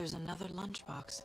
There's another lunchbox.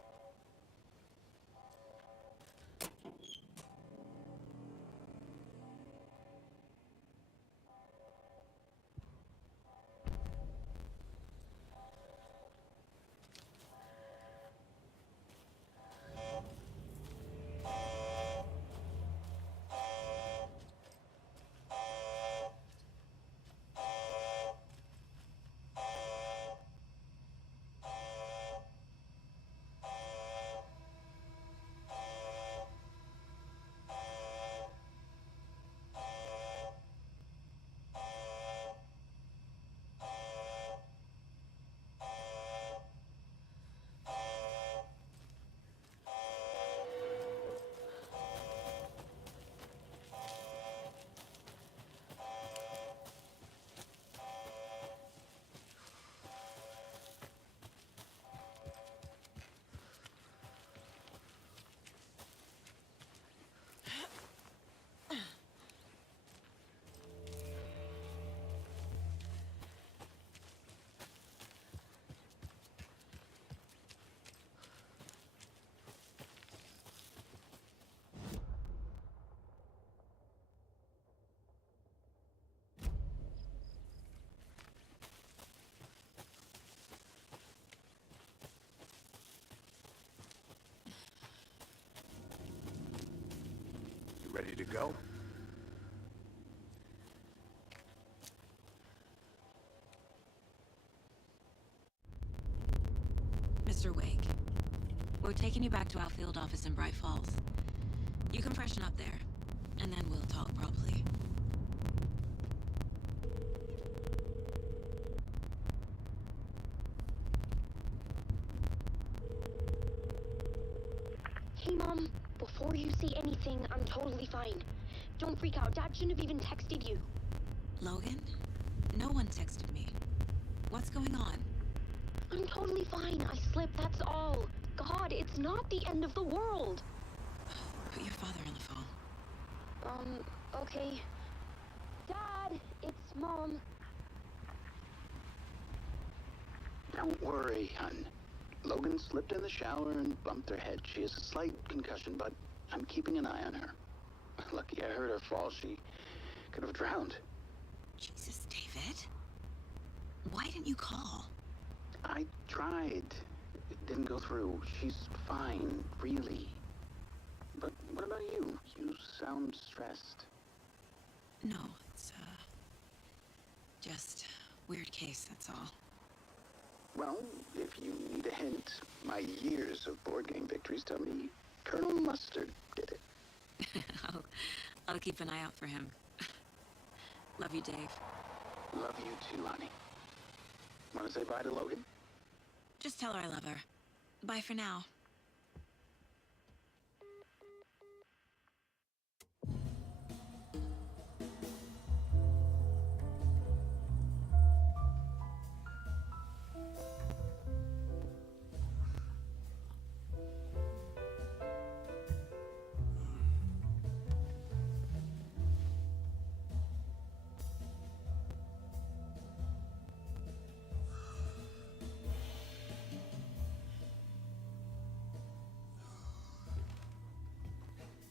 Ready to go? Mr. Wake, we're taking you back to our field office in Bright Falls. You can freshen up there, and then we'll talk properly. Hey, Mom. Before you say anything, I'm totally fine. Don't freak out. Dad shouldn't have even texted you. Logan? No one texted me. What's going on? I'm totally fine. I slipped, that's all. God, it's not the end of the world. Put your father on the phone. Okay. Dad, it's Mom. Don't worry, hun. Logan slipped in the shower and bumped her head. She has a slight concussion, but I'm keeping an eye on her. Lucky I heard her fall. She could have drowned. Jesus, David. Why didn't you call? I tried. It didn't go through. She's fine, really. But what about you? You sound stressed. No, it's, just weird case, that's all. Well, if you need a hint, my years of board game victories tell me Colonel Mustard did it. I'll keep an eye out for him. Love you, Dave. Love you too, honey. Want to say bye to Logan? Just tell her I love her. Bye for now.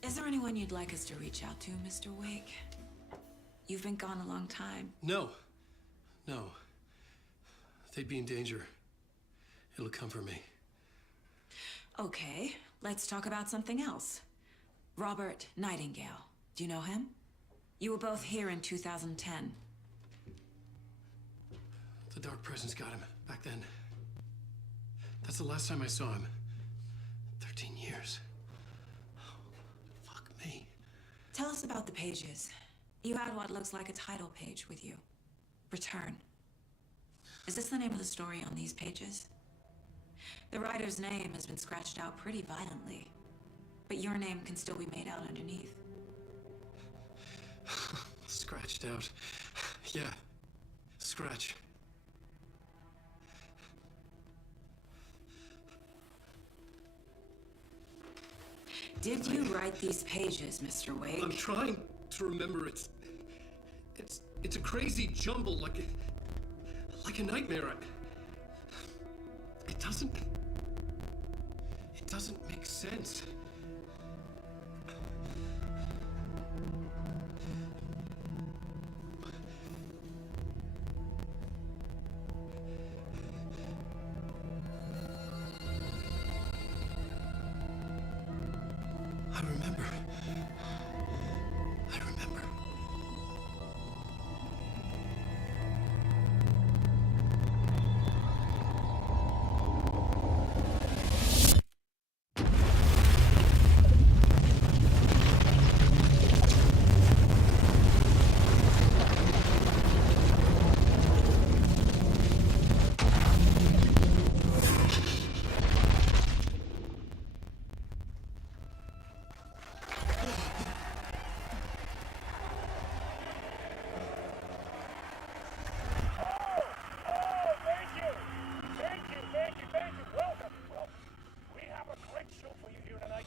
Is there anyone you'd like us to reach out to, Mr. Wake? You've been gone a long time. No. No. They'd be in danger. It'll come for me. Okay, let's talk about something else. Robert Nightingale. Do you know him? You were both here in 2010. The Dark Presence got him back then. That's the last time I saw him. 13 years. Fuck me. Tell us about the pages. You had what looks like a title page with you. Return. Is this the name of the story on these pages? The writer's name has been scratched out pretty violently, but your name can still be made out underneath. Scratched out. Yeah. Scratch. Did you write these pages, Mr. Wake? I'm trying to remember. It's a crazy jumble, like a nightmare. It doesn't make sense. I remember. I remember. Welcome. Well, we have a great show for you here tonight.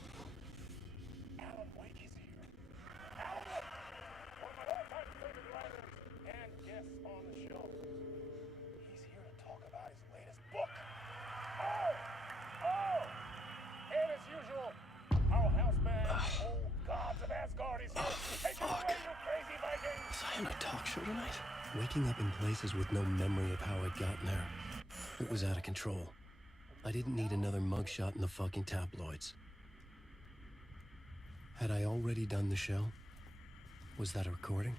Alan Wake is here. Alan Wake, one of my all-time favorite writers and guests on the show. He's here to talk about his latest book. And as usual, our house band, old gods of Asgard, is here. Take it away, you crazy Vikings! Was I on a talk show tonight? Waking up in places with no memory of how I'd gotten there. It was out of control. I didn't need another mugshot in the fucking tabloids. Had I already done the show? Was that a recording?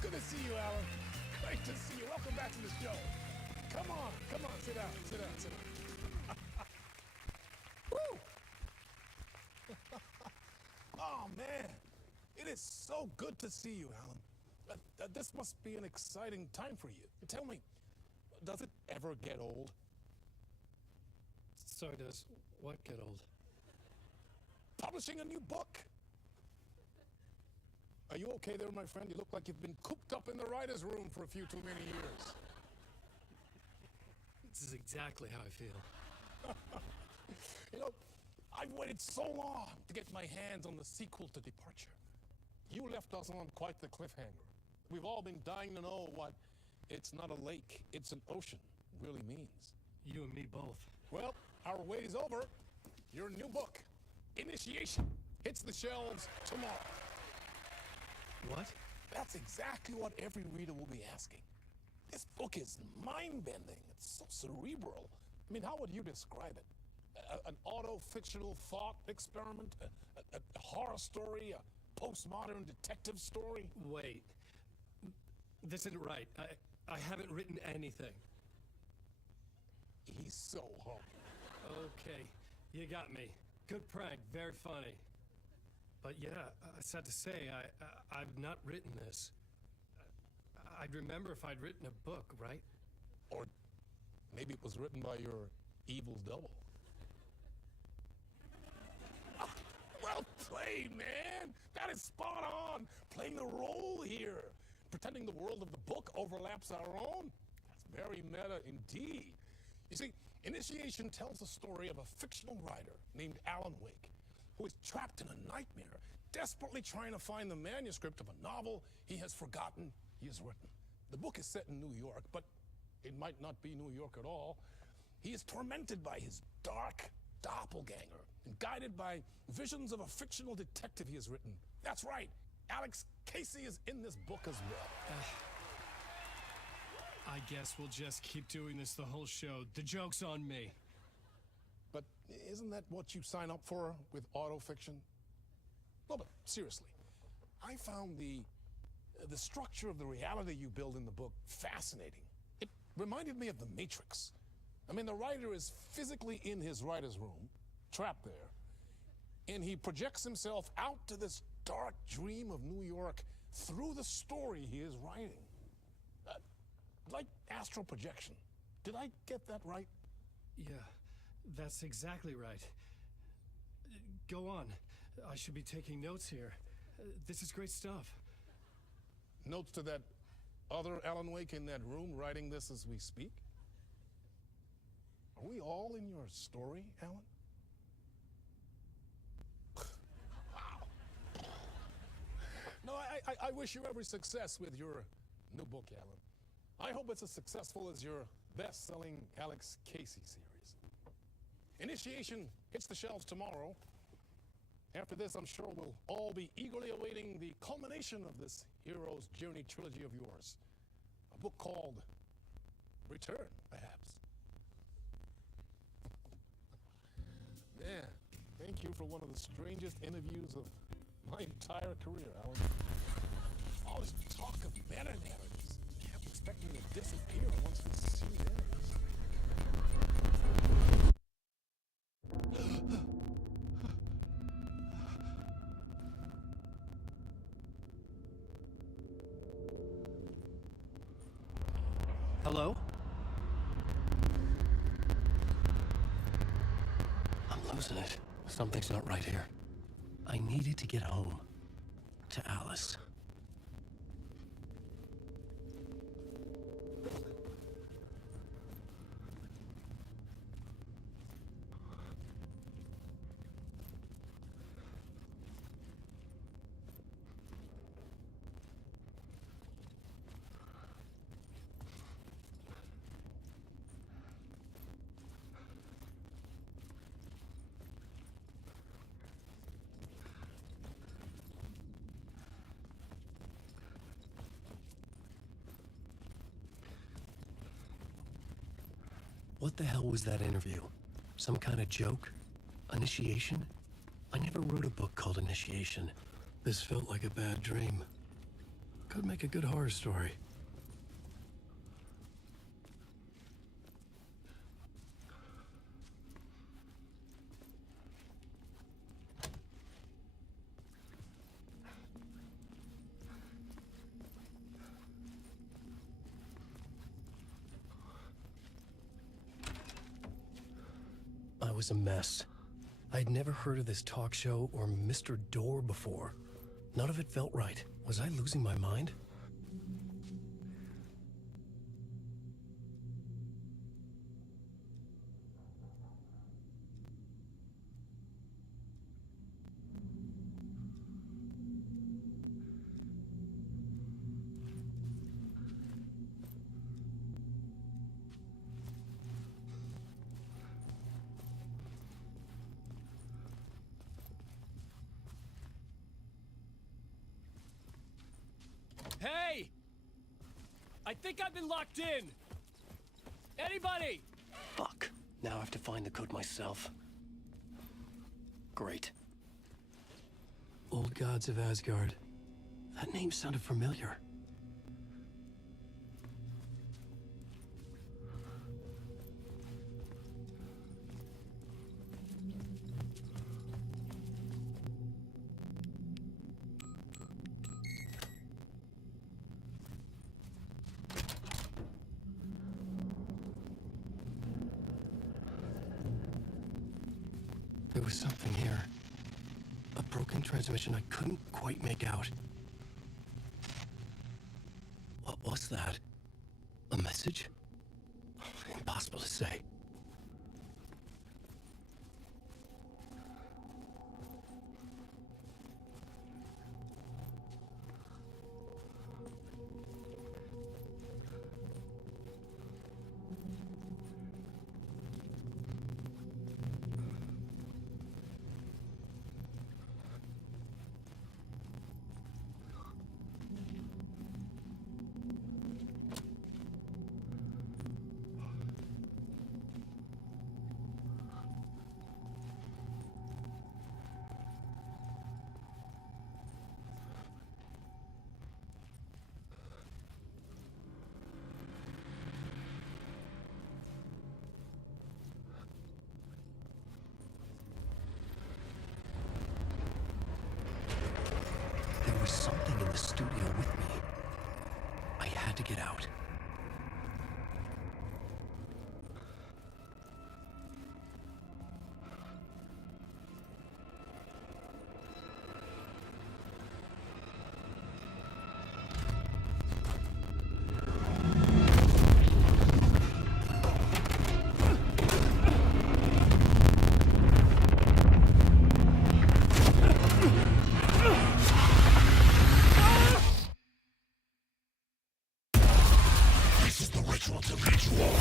Good to see you, Alan. Great to see you. Welcome back to the show. Come on, sit down. Woo! Oh, man. It is so good to see you, Alan. This must be an exciting time for you. Tell me, does it ever get old? Sorry, does what get old? Publishing a new book. Are you okay there, my friend? You look like you've been cooped up in the writer's room for a few too many years. This is exactly how I feel. You know, I've waited so long to get my hands on the sequel to Departure. You left us on quite the cliffhanger. We've all been dying to know what "it's not a lake, it's an ocean" really means. You and me both. Well, our wait is over. Your new book, Initiation, hits the shelves tomorrow. What? That's exactly what every reader will be asking. This book is mind-bending. It's so cerebral. I mean, how would you describe it? An auto-fictional thought experiment? A horror story? A postmodern detective story? Wait. This isn't right. I haven't written anything. He's so humble. Okay, you got me. Good prank, very funny. But yeah, sad to say, I've not written this. I'd remember if I'd written a book, right? Or maybe it was written by your evil double. Ah, well played, man! That is spot on! Playing the role here. Pretending the world of the book overlaps our own. That's very meta indeed. You see, Initiation tells the story of a fictional writer named Alan Wake, who is trapped in a nightmare, desperately trying to find the manuscript of a novel he has forgotten he has written. The book is set in New York, but it might not be New York at all. He is tormented by his dark doppelganger and guided by visions of a fictional detective he has written. That's right, Alex Casey is in this book as well. I guess we'll just keep doing this the whole show. The joke's on me. But isn't that what you sign up for with autofiction? No, but seriously, I found the structure of the reality you build in the book fascinating. It reminded me of The Matrix. I mean, the writer is physically in his writer's room, trapped there, and he projects himself out to this dark dream of New York through the story he is writing. Like astral projection. Did I get that right? Yeah, that's exactly right. Go on. I should be taking notes here. This is great stuff. Notes to that other Alan Wake in that room writing this as we speak? Are we all in your story, Alan? Wow. No, I wish you every success with your new book, Alan. I hope it's as successful as your best-selling Alex Casey series. Initiation hits the shelves tomorrow. After this, I'm sure we'll all be eagerly awaiting the culmination of this hero's journey trilogy of yours. A book called Return, perhaps. Man, thank you for one of the strangest interviews of my entire career, Alan. All this talk of meta-narratives. Kept expecting to disappear once this series ends. Hello? I'm losing it. Something's not right here. I needed to get home. To Alice. What the hell was that interview? Some kind of joke? Initiation? I never wrote a book called Initiation. This felt like a bad dream. Could make a good horror story. I was a mess. I'd never heard of this talk show or Mr. Door before. None of it felt right. Was I losing my mind? Hey! I think I've been locked in! Anybody? Fuck. Now I have to find the code myself. Great. Old Gods of Asgard. That name sounded familiar. There was something here. A broken transmission I couldn't quite make out. What was that? A message? Impossible to say. There was something in the studio with me. I had to get out. ritual to ritual.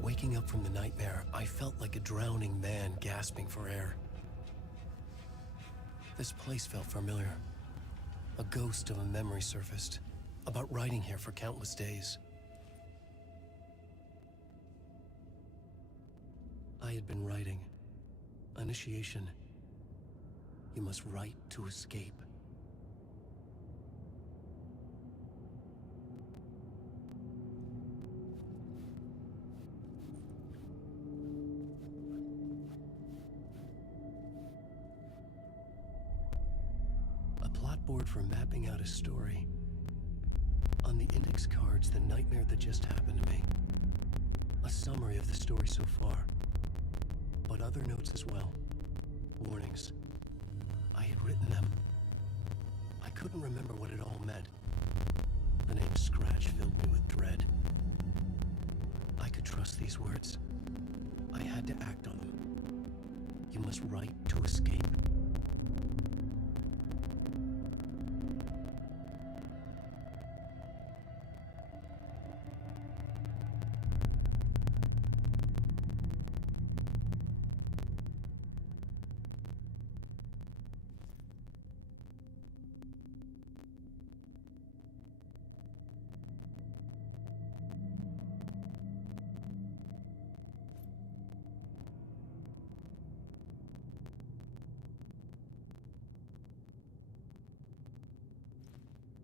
Waking up from the nightmare, I felt like a drowning man gasping for air. This place felt familiar. A ghost of a memory surfaced, about writing here for countless days. I had been writing. Initiation. You must write to escape. A plot board for mapping out a story. On the index cards, the nightmare that just happened to me. A summary of the story so far. But other notes as well. Warnings. I had written them. I couldn't remember what it all meant. The name Scratch filled me with dread. I could trust these words. I had to act on them. You must write to escape.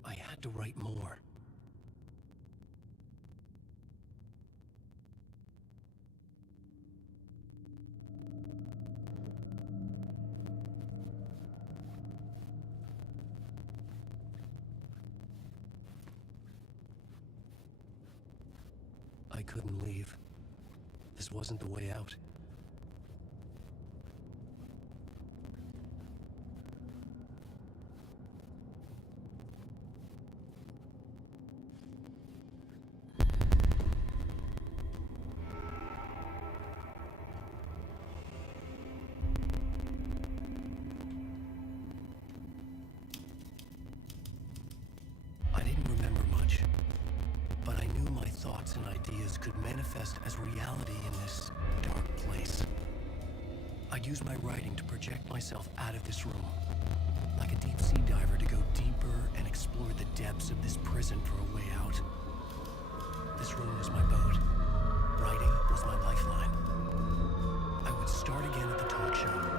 I had to write more. I couldn't leave. This wasn't the way out. I didn't remember much, but I knew my thoughts and ideas could manifest as reality in this dark place. I'd use my writing to project myself out of this room, like a deep sea diver to go deeper and explore the depths of this prison for a way out. This room was my boat. Writing was my lifeline. I would start again at the talk show.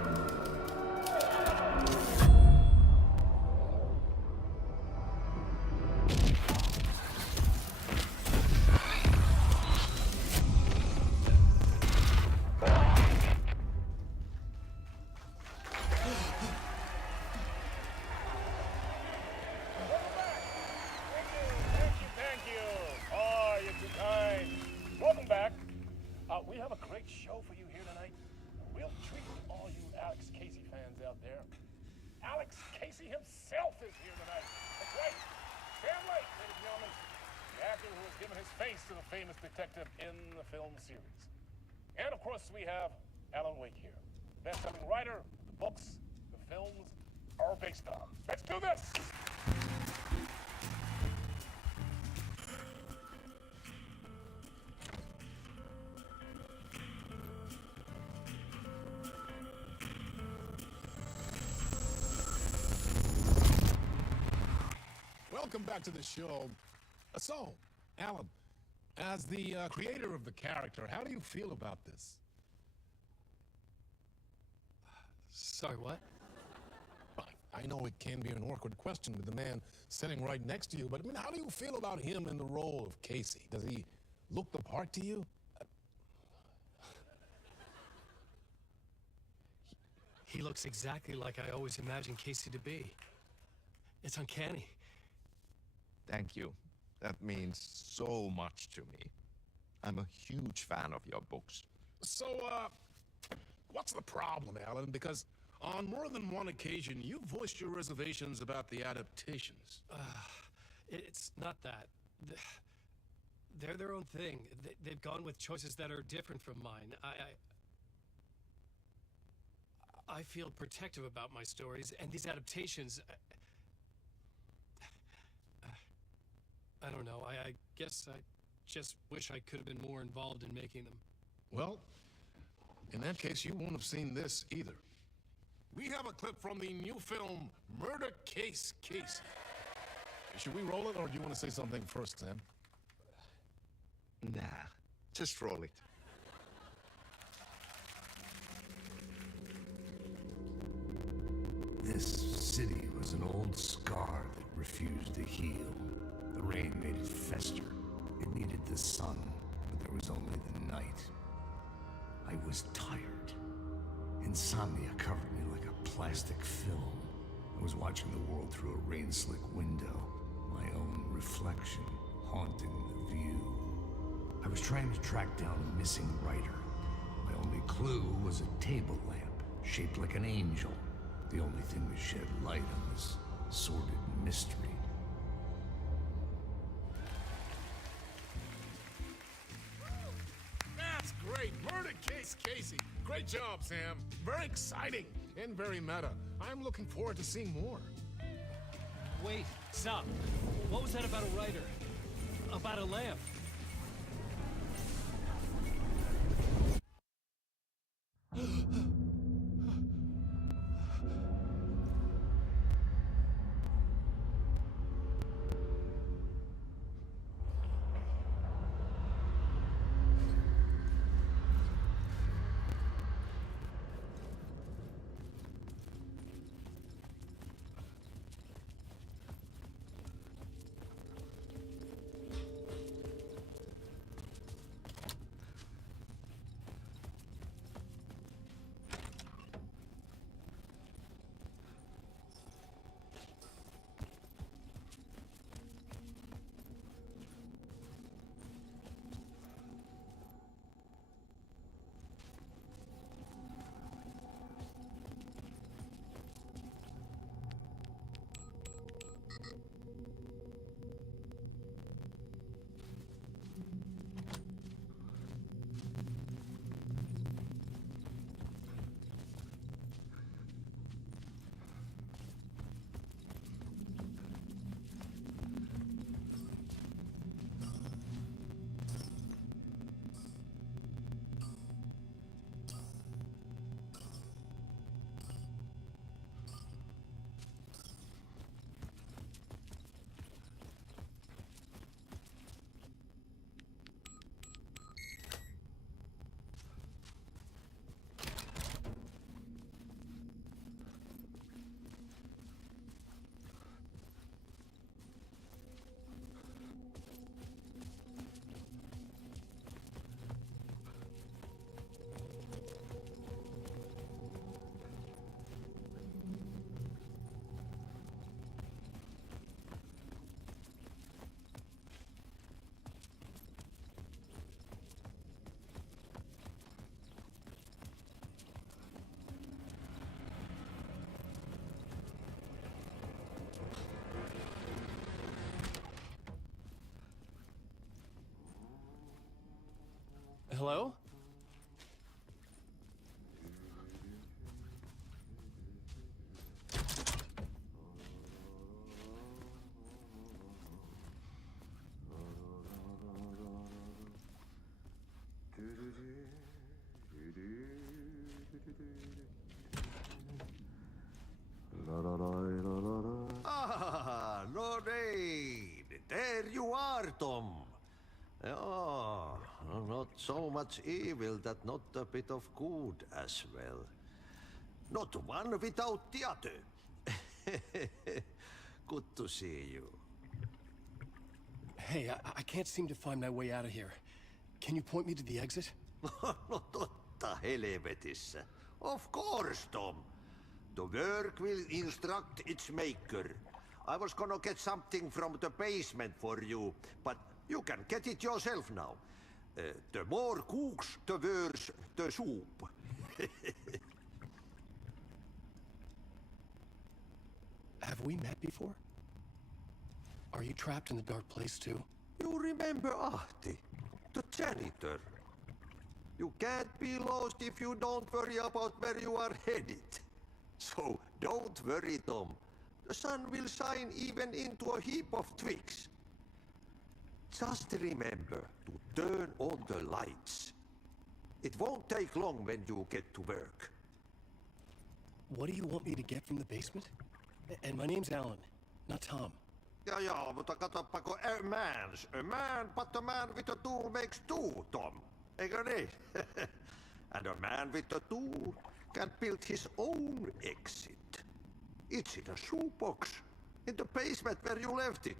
Thank you. Oh, you're too kind. Welcome back. We have a great show for you here tonight. A real treat to all you Alex Casey fans out there. Alex Casey himself is here tonight. That's right. Sam Lake, ladies and gentlemen. The actor who has given his face to the famous detective in the film series. And of course, we have Alan Wake here. The best-selling writer, the books, the films are based on. Let's do this! Welcome back to the show. So, Alan, as the creator of the character, how do you feel about this? Sorry, what? I know it can be an awkward question with the man sitting right next to you, but I mean, how do you feel about him in the role of Casey? Does he look the part to you? He looks exactly like I always imagined Casey to be. It's uncanny. Thank you. That means so much to me. I'm a huge fan of your books. So, what's the problem, Alan? Because on more than one occasion, you've voiced your reservations about the adaptations. It's not that. They're their own thing. They've gone with choices that are different from mine. I feel protective about my stories, and these adaptations... I don't know, I guess I just wish I could have been more involved in making them. Well, in that case, you won't have seen this either. We have a clip from the new film, Murder Case Casey. Should we roll it, or do you want to say something first, Sam? Nah, just roll it. This city was an old scar that refused to heal. The rain made it fester. It needed the sun, but there was only the night. I was tired. Insomnia covered me like a plastic film. I was watching the world through a rain-slick window, my own reflection haunting the view. I was trying to track down a missing writer. My only clue was a table lamp, shaped like an angel. The only thing that shed light on this sordid mystery. That's great! Murder Case Casey! Great job, Sam! Very exciting and very meta. I'm looking forward to seeing more. Wait, stop. What was that about a writer? About a lamp? Hello? Ah, Lorraine! There you are, Tom. Oh, not so much evil that not a bit of good as well. Not one without the other. Good to see you. Hey, I can't seem to find my way out of here. Can you point me to the exit? No totta helvetissä. Of course, Tom. The work will instruct its maker. I was gonna get something from the basement for you, but you can get it yourself now. The more cooks, the worse the soup. Have we met before? Are you trapped in the dark place too? You remember Ahti, the janitor. You can't be lost if you don't worry about where you are headed. So don't worry, Tom. The sun will shine even into a heap of twigs. Just remember to turn on the lights. It won't take long when you get to work. What do you want me to get from the basement? And my name's Alan, not Tom. Ja, mutta katsoppa kun a man, but a man with a tool makes two, Tom. Eikö niin? And a man with a tool can build his own exit. It's in a shoebox, in the basement where you left it.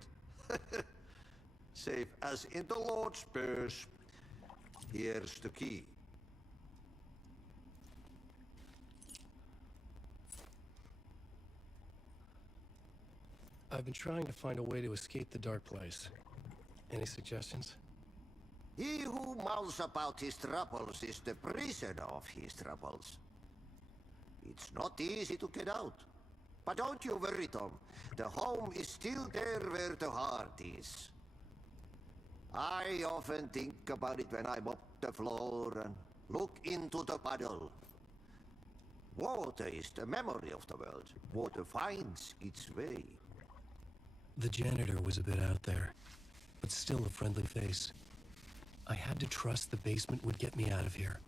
Safe as in the Lord's purse. Here's the key. I've been trying to find a way to escape the dark place. Any suggestions? He who mouths about his troubles is the prisoner of his troubles. It's not easy to get out. But don't you worry, Tom. The home is still there where the heart is. I often think about it when I mop the floor and look into the puddle. Water is the memory of the world. Water finds its way. The janitor was a bit out there, but still a friendly face. I had to trust the basement would get me out of here.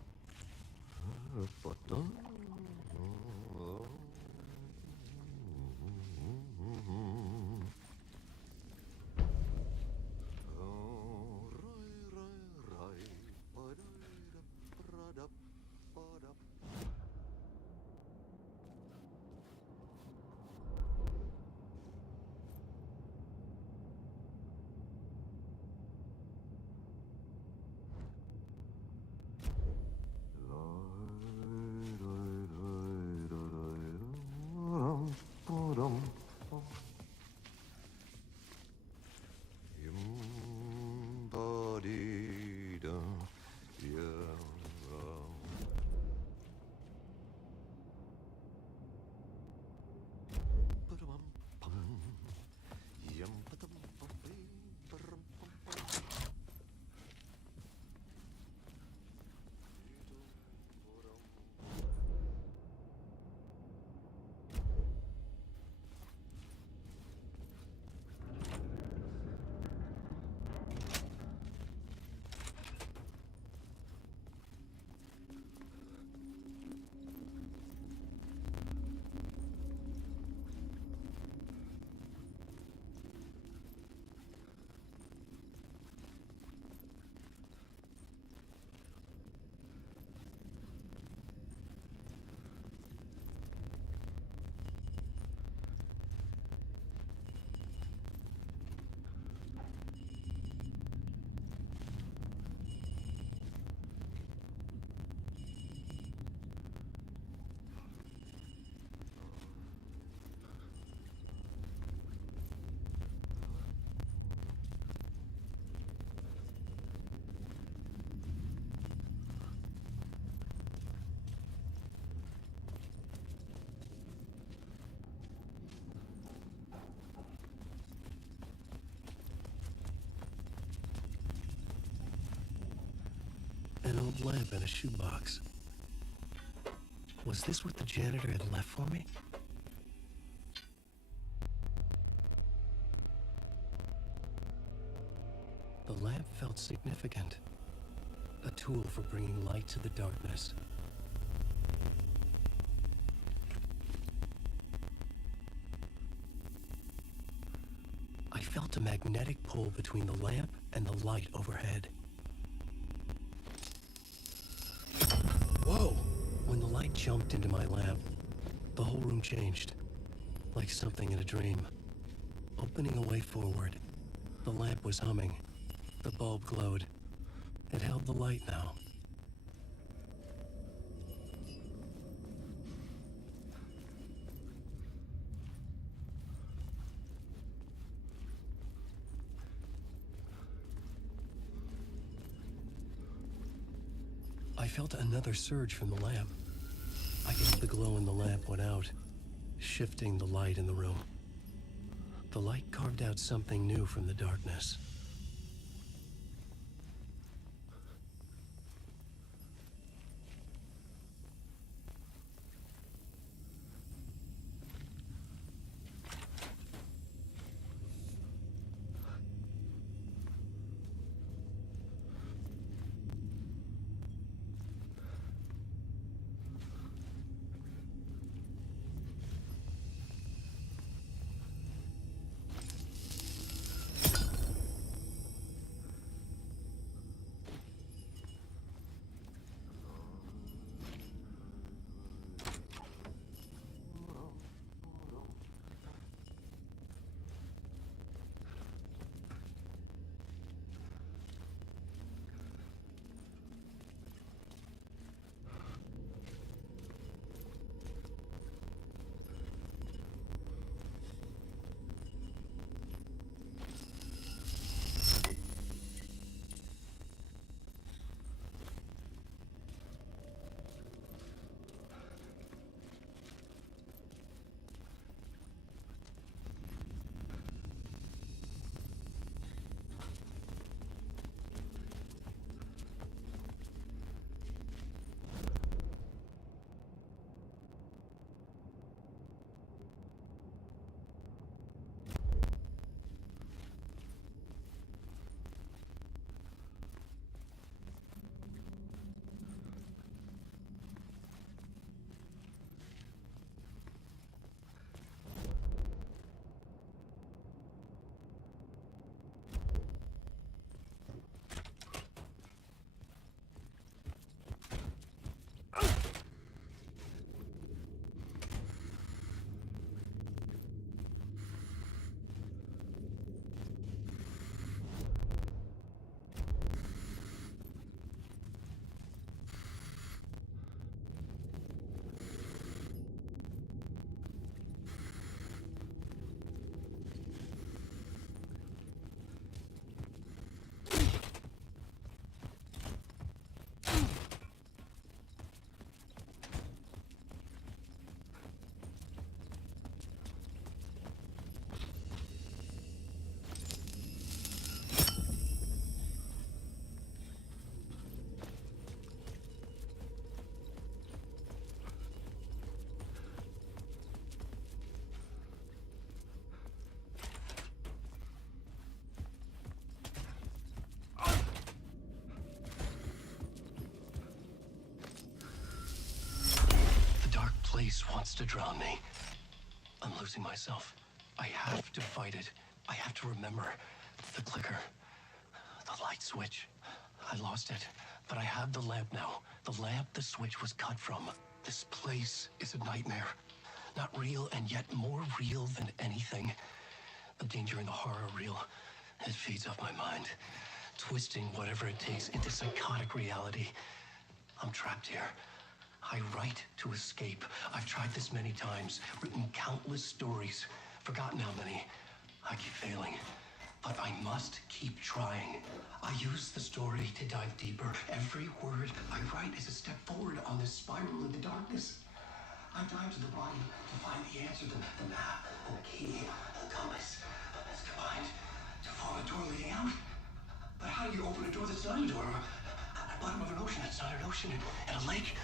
An old lamp in a shoebox. Was this what the janitor had left for me? The lamp felt significant. A tool for bringing light to the darkness. I felt a magnetic pull between the lamp and the light overhead. Whoa! When the light jumped into my lamp, the whole room changed, like something in a dream. Opening a way forward, the lamp was humming. The bulb glowed. It held the light now. I felt another surge from the lamp. I guess the glow in the lamp went out, shifting the light in the room. The light carved out something new from the darkness. wants to drown me. I'm losing myself. I have to fight it. I have to remember. The clicker. The light switch. I lost it, but I have the lamp now. The lamp the switch was cut from. This place is a nightmare. Not real, and yet more real than anything. The danger in the horror reel. It feeds off my mind, twisting whatever it takes into psychotic reality. I'm trapped here. I write to escape. I've tried this many times, written countless stories, forgotten how many. I keep failing, but I must keep trying. I use the story to dive deeper. Every word I write is a step forward on this spiral in the darkness. I dive to the bottom to find the answer, the map, and the key, and the compass. It's combined to form a door leading out. But how do you open a door that's not a door? At the bottom of an ocean that's not an ocean, and a lake